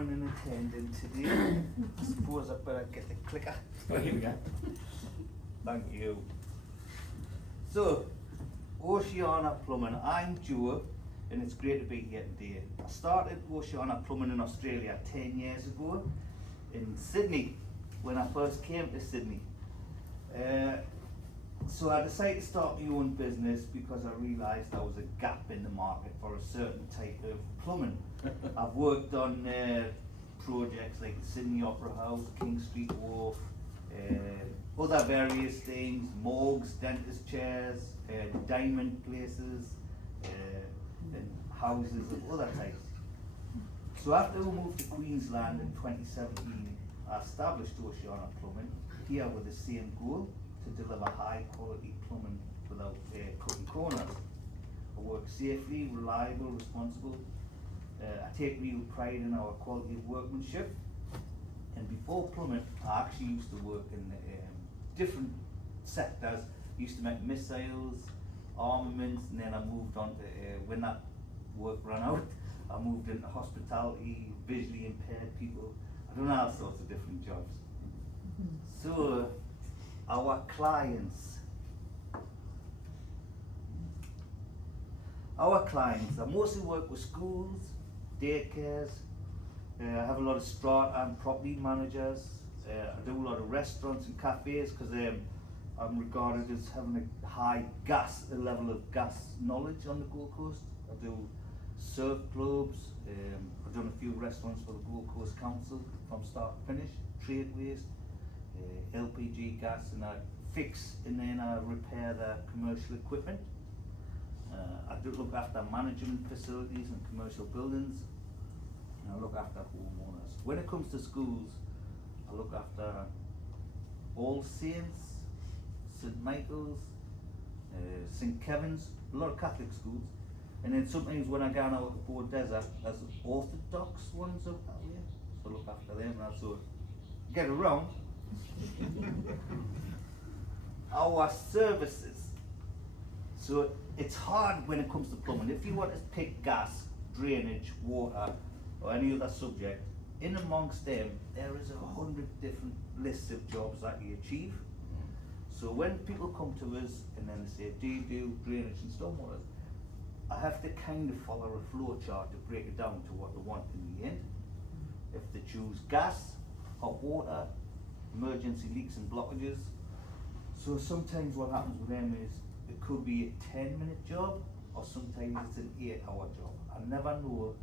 plumbing and attending today. I suppose I better get the clicker. Oh, here we go. Thank you. So, Oceana Plumbing, I'm Joe, and it's great to be here today. I started Oceana Plumbing in Australia 10 years ago in Sydney, when I first came to Sydney. So I decided to start my own business because I realised there was a gap in the market for a certain type of plumbing. I've worked on projects like the Sydney Opera House, King Street Wharf, other various things, morgues, dentist chairs, diamond places, and houses of other types. So after we moved to Queensland in 2017, I established Oceana Plumbing here with the same goal, to deliver high quality plumbing without cutting corners. I work safely, reliable, responsible. I take real pride in our quality of workmanship. And before plumbing, I actually used to work in different sectors. I used to make missiles, armaments, and then I moved on to, when that work ran out, I moved into hospitality, visually impaired people. I done all sorts of different jobs. So, our clients. I mostly work with schools, daycares. I have a lot of strata and property managers. I do a lot of restaurants and cafes because I'm regarded as having a high level of gas knowledge on the Gold Coast. I do surf clubs. I've done a few restaurants for the Gold Coast Council from start to finish, trade waste, LPG gas, and I fix and then I repair the commercial equipment. I do look after management facilities and commercial buildings, and I look after homeowners. When it comes to schools, I look after All Saints, St Michael's, St Kevin's, a lot of Catholic schools, and then sometimes when I go out to Port Desert, there's Orthodox ones up that way, so I look after them and also get around. Our services. So it's hard when it comes to plumbing. If you want to pick gas, drainage, water, or any other subject, in amongst them, there is 100 different lists of jobs that you achieve. So when people come to us and then they say, do you do drainage and stormwater? I have to kind of follow a flow chart to break it down to what they want in the end. If they choose gas, hot water, emergency leaks and blockages. So sometimes what happens with them is it could be a 10-minute job, or sometimes it's an 8-hour job. I never know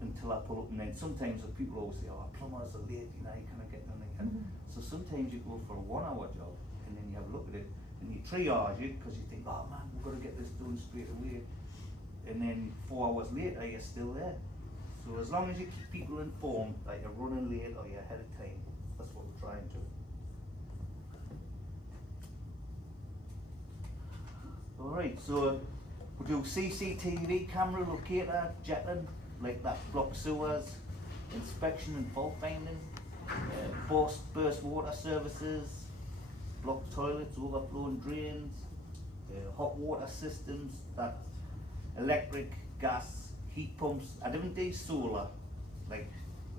until I pull up, and then sometimes people always say, oh, plumbers are late, you know, you cannot get done again. So sometimes you go for a 1-hour job, and then you have a look at it, and you triage it, because you think, oh man, we've got to get this done straight away. And then 4 hours later, you're still there. So as long as you keep people informed that you're running late or you're ahead of time, that's what we're trying to. Alright, so we do CCTV camera locator, jetting, like that, block sewers, inspection and fault finding, burst water services, block toilets, overflowing drains, hot water systems, that electric, gas, heat pumps. I didn't do solar, like,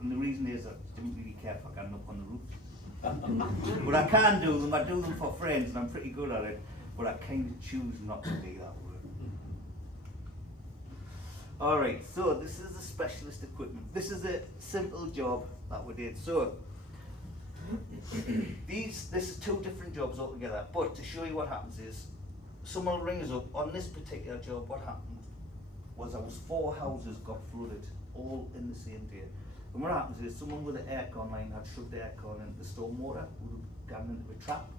and the reason is I didn't really care for getting up on the roof. But I can do them, I do them for friends and I'm pretty good at it, but I kind of choose not to do that work. Alright, so this is the specialist equipment. This is a simple job that we did. So, this is 2 different jobs altogether, but to show you what happens is, someone will ring us up. On this particular job, what happened was 4 houses got flooded, all in the same day. And what happens is someone with an aircon line had shoved the aircon into the stormwater, would have gone into a trap.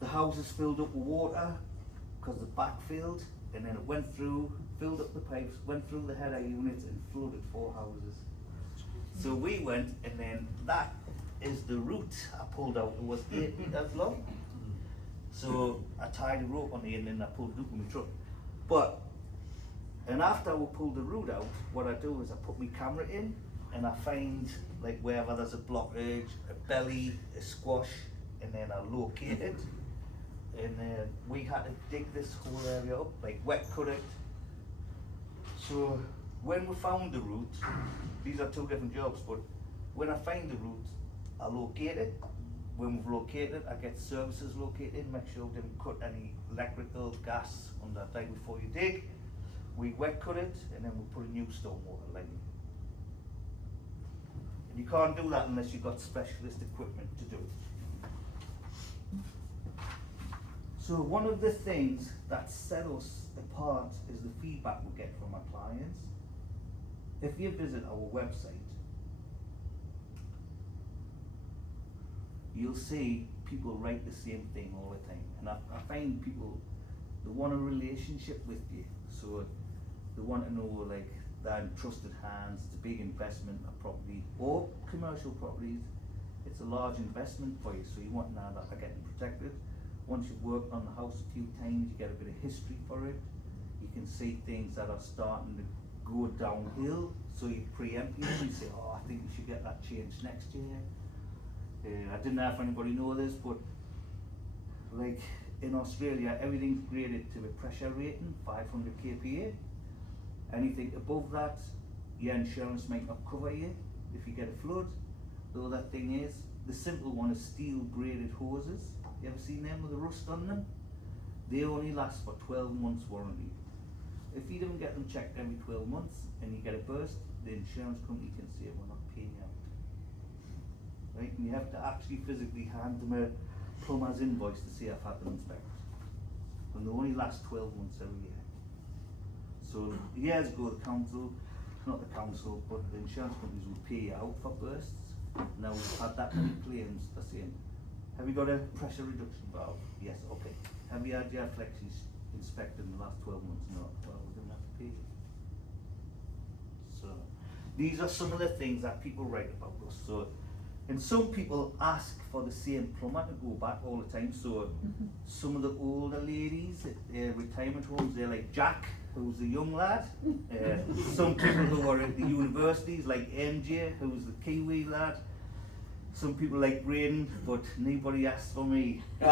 The houses filled up with water because the back filled, and then it went through, filled up the pipes, went through the header units and flooded 4 houses. So we went, and then that is the route I pulled out. It was 8 meters long. So I tied a rope on the end and I pulled it up in my truck. And after we pulled the root out, what I do is I put my camera in and I find like wherever there's a blockage, a belly, a squash, and then I locate it. And we had to dig this whole area up, like wet cut it. So when we found the route, these are two different jobs, but when I find the route, I locate it. When we've located it, I get services located, make sure we didn't cut any electrical, gas on that day before you dig. We wet cut it, and then we put a new stormwater line. And you can't do that unless you've got specialist equipment to do it. So one of the things that set us apart is the feedback we get from our clients. If you visit our website, you'll see people write the same thing all the time. And I find people, they want a relationship with you. So they want to know, like, they're in trusted hands, it's a big investment, a property, or commercial properties. It's a large investment for you, so you want to know that they're getting protected. Once you've worked on the house a few times, you get a bit of history for it. You can see things that are starting to go downhill, so you preempt it and say, oh, I think we should get that changed next year. I didn't know if anybody know this, but like in Australia, everything's graded to a pressure rating, 500 kPa. Anything above that, your insurance might not cover you if you get a flood. The other thing is, the simple one is steel braided hoses. You ever seen them with the rust on them? They only last for 12 months warranty. If you don't get them checked every 12 months and you get a burst, the insurance company can say, we're not paying you out. Right? And you have to actually physically hand them a plumber's invoice to say I've had them inspected. And they only last 12 months every year. So years ago, not the council, but the insurance companies would pay you out for bursts. Now we've had that many claims for saying, have you got a pressure reduction valve? Yes, okay. Have you had your flexes inspected in the last 12 months? No. Well, we don't have to pay you. So these are some of the things that people write about us. So, and some people ask for the same plumber to go back all the time. So some of the older ladies at retirement homes, they're like Jack, who's a young lad. Some people who are at the universities, like MJ, who's the Kiwi lad. Some people like Braden, but nobody asks for me. No,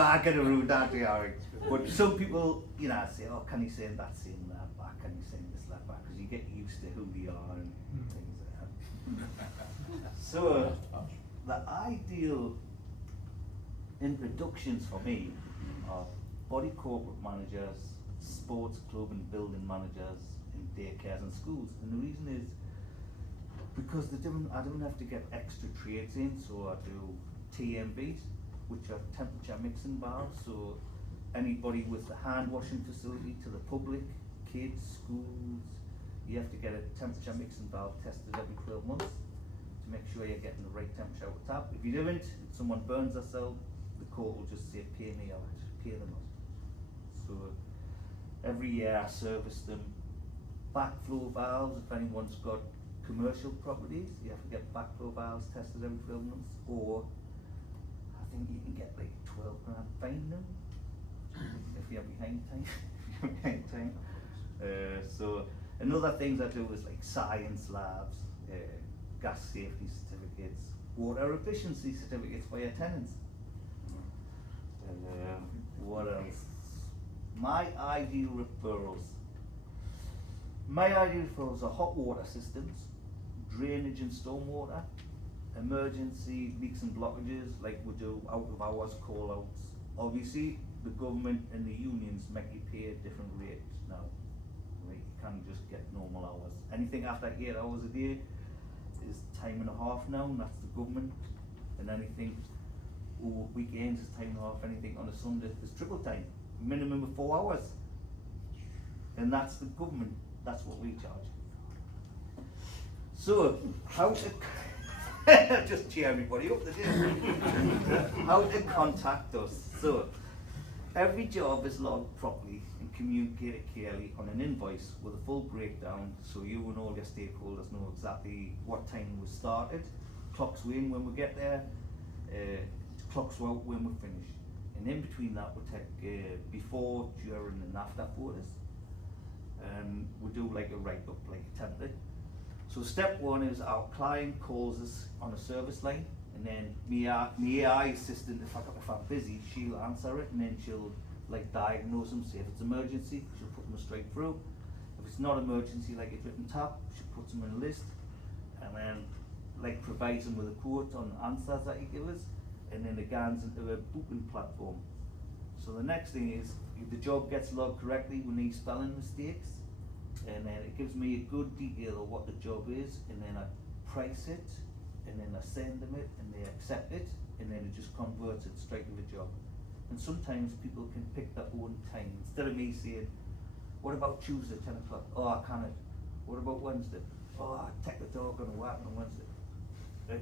I get a rude that, Eric. But some people, you know, say, oh, can you send that same lad back? Can you send this lad back? Because you get used to who they are and things like that. So, the ideal introductions for me are body corporate managers, sports club and building managers, and daycares and schools. And the reason is, because I don't have to get extra trades in, so I do TMVs, which are temperature mixing valves. So anybody with the hand washing facility to the public, kids, schools, you have to get a temperature mixing valve tested every 12 months to make sure you're getting the right temperature out of the tap. If you don't, if someone burns themselves, the court will just say, pay me out, pay them out. So every year I service them. Backflow valves, if anyone's got commercial properties, you have to get backflow valves tested every 12 months, or I think you can get like 12 grand fine now if you're behind time. So another things I do is like science labs, gas safety certificates, water efficiency certificates for your tenants. What else? My ideal referrals are hot water systems, drainage and stormwater, emergency leaks and blockages, like we do out of hours call outs. Obviously, the government and the unions make you pay a different rate now. Right? You can't just get normal hours. Anything after 8 hours a day is time and a half now, and that's the government. And anything over weekends is time and a half. Anything on a Sunday is triple time, minimum of 4 hours. And that's the government. That's what we charge. So, how to just cheer everybody up, how to contact us. So, every job is logged properly and communicated clearly on an invoice with a full breakdown, so you and all your stakeholders know exactly what time we started, clocks in when we get there, clocks out when we finish. And in between that we take before, during and after photos. We do like a write-up, like a template. So step one is our client calls us on a service line, and then me AI assistant, if I'm busy, she'll answer it, and then she'll like diagnose them, say if it's emergency, she'll put them straight through. it's not emergency, like it's written tap, she puts them in a list, and then like provides them with a quote on answers that he gives us, and then it goes into a booking platform. So the next thing is, if the job gets logged correctly with any spelling mistakes, and then it gives me a good detail of what the job is, and then I price it, and then I send them it, and they accept it, and then it just converts it straight to the job. And sometimes people can pick their own time, instead of me saying, what about Tuesday, 10 o'clock? Oh, I can't. What about Wednesday? Oh, I take the dog on a walk on Wednesday.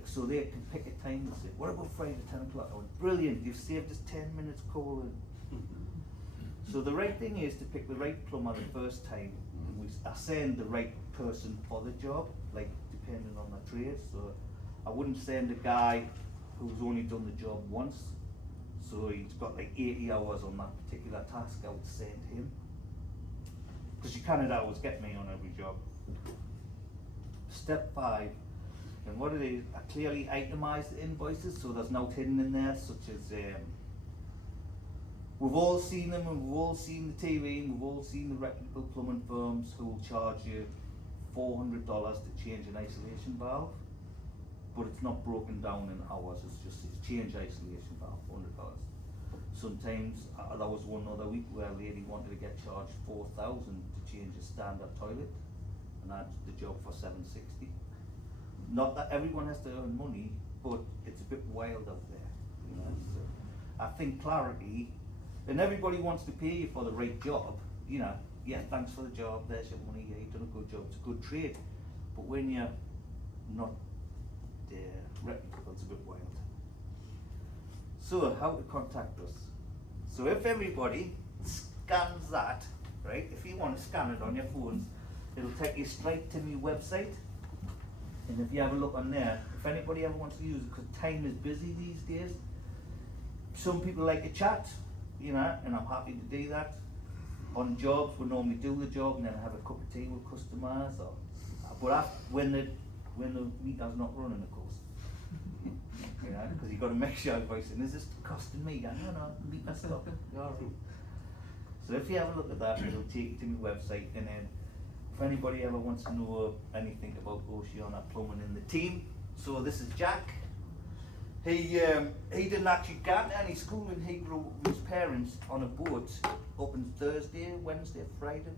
So they can pick a time and say, what about Friday, 10 o'clock? I went, brilliant, you've saved us 10 minutes calling. So the right thing is to pick the right plumber the first time, and I send the right person for the job, like depending on the trade. So I wouldn't send a guy who's only done the job once, so he's got like 80 hours on that particular task. I would send him, because you cannot always get me on every job. Step 5, and what it is, I clearly itemize the invoices, so there's no hidden in there, such as we've all seen them, and we've all seen the TV, and we've all seen the reputable plumbing firms who will charge you $400 to change an isolation valve, but it's not broken down in hours, it's change isolation valve, $400. Sometimes, there was one other week where a lady wanted to get charged $4,000 to change a standard toilet, and I did the job for $760. Not that everyone has to earn money, but it's a bit wild out there, you know. So I think clarity, and everybody wants to pay you for the right job, you know. Yeah, thanks for the job, there's your money, yeah, you've done a good job, it's a good trade. But when you're not reputable, it's a bit wild. So how to contact us? So if everybody scans that, right, if you want to scan it on your phones, it'll take you straight to my website. And if you have a look on there, if anybody ever wants to use it, because time is busy these days, some people like to chat, you know, and I'm happy to do that. On jobs, we normally do the job and then have a cup of tea with customers, or, but when the meter's not running, of course. You know, because you've got to make sure everybody's saying, is this costing me? No, meter stop. You're all right. So if you have a look at that, it'll take you to my website, and then if anybody ever wants to know anything about Oceana Plumbing in the team, so this is Jack. He didn't actually go to any schooling. He grew up with his parents on a boat up in Thursday, Wednesday, Friday,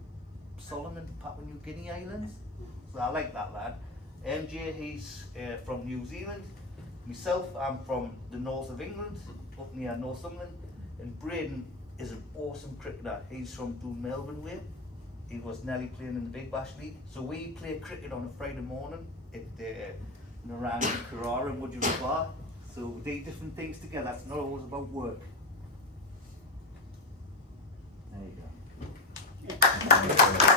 Solomon, Papua New Guinea Islands. So I like that lad. MJ, he's from New Zealand. Myself, I'm from the north of England, up near Northumberland. And Braden is an awesome cricketer. He's from Melbourne way. He was nearly playing in the Big Bash League. So we play cricket on a Friday morning at Narang, Carrara and Woodrow Bar. So we do different things together. It's not always about work. There you go.